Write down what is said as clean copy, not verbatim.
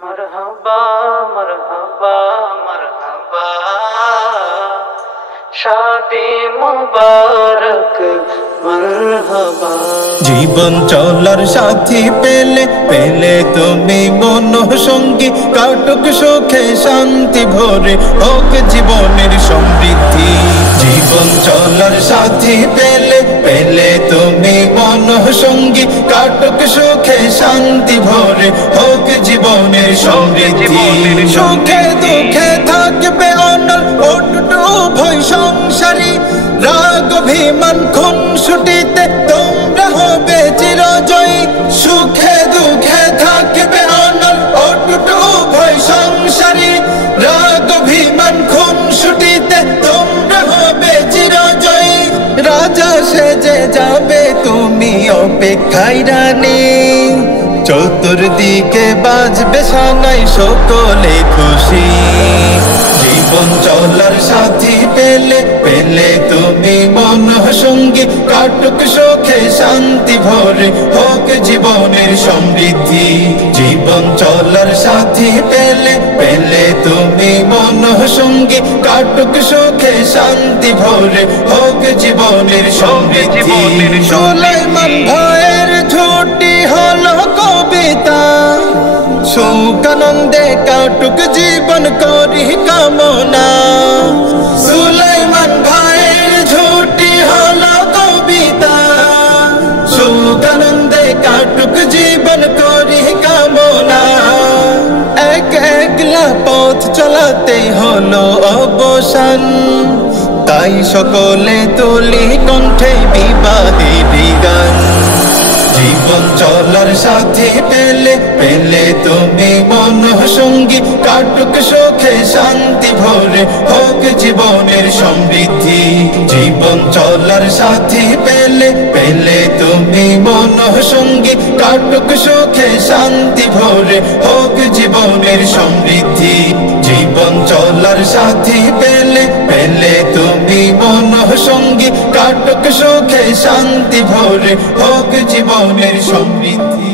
मरहबा मरहबा मरहबा शादी मुबारक मरहबा। জীবন চলার সাথী পেলে পেলে তুমি মন সঙ্গী, কাটুক সুখে শান্তি ভরে হোক জীবনের সমৃদ্ধি। জীবন চলার সাথী পেলে পেলে তুমি মন সঙ্গী, কাটুক সুখে শান্তি ভরে হোক জীবনের সমৃদ্ধি। সুখে দুঃখে থাকবে অনল অটুট উভয় সংসারী, রাগ অভিমান খুনসুটিতে তোমরা হবে চিরজয়ী। সুখে দুঃখে থাকবে অনল অটুট উভয় সংসারী, রাগ অভিমান খুনসুটিতে তোমরা হবে চিরজয়ী। রাজা সেজে যাবে তুমি অপেক্ষায় রানী, চতুর্দিকে বাজবে সানাই সকলে খুশি। জীবন চলার সাথী পেলে পেলে তুমি মন সঙ্গী, কাটুক সুখে শান্তি ভরে হোক জীবনের সমৃদ্ধি। জীবন চলার সাথী পেলে পেলে তুমি মন সঙ্গী, কাটুক সুখে শান্তি ভরে হোক জীবনের সমৃদ্ধি। সুলাইমান ভাইয়ের ঝুটি হলো কবিতা, সুখানন্দে কাটুক জীবন করি কামনা। সুলাইমান ভাইয়ের ঝুটি হলো কবিতা, সুখানন্দে কাটুক জীবন করি কামনা। এক একলা পথ চলাতে হলো অবসান, তাই সকলে তুলি কণ্ঠে বিবাহের গান। জীবন চলার সাথী পেলে পেলে তুমি মন সঙ্গী, কাটুক সুখে শান্তি ভরে হোক জীবনের সমৃদ্ধি। জীবন চলার সাথী পেলে পেলে তুমি মন সঙ্গী, কাটুক সুখে শান্তি ভরে হোক জীবনের সমৃদ্ধি। জীবন চলার সাথী পেলে পেলে তুমি মন সঙ্গী, কাটুক সুখে শান্তি ভরে হোক জীবনের সমৃদ্ধি।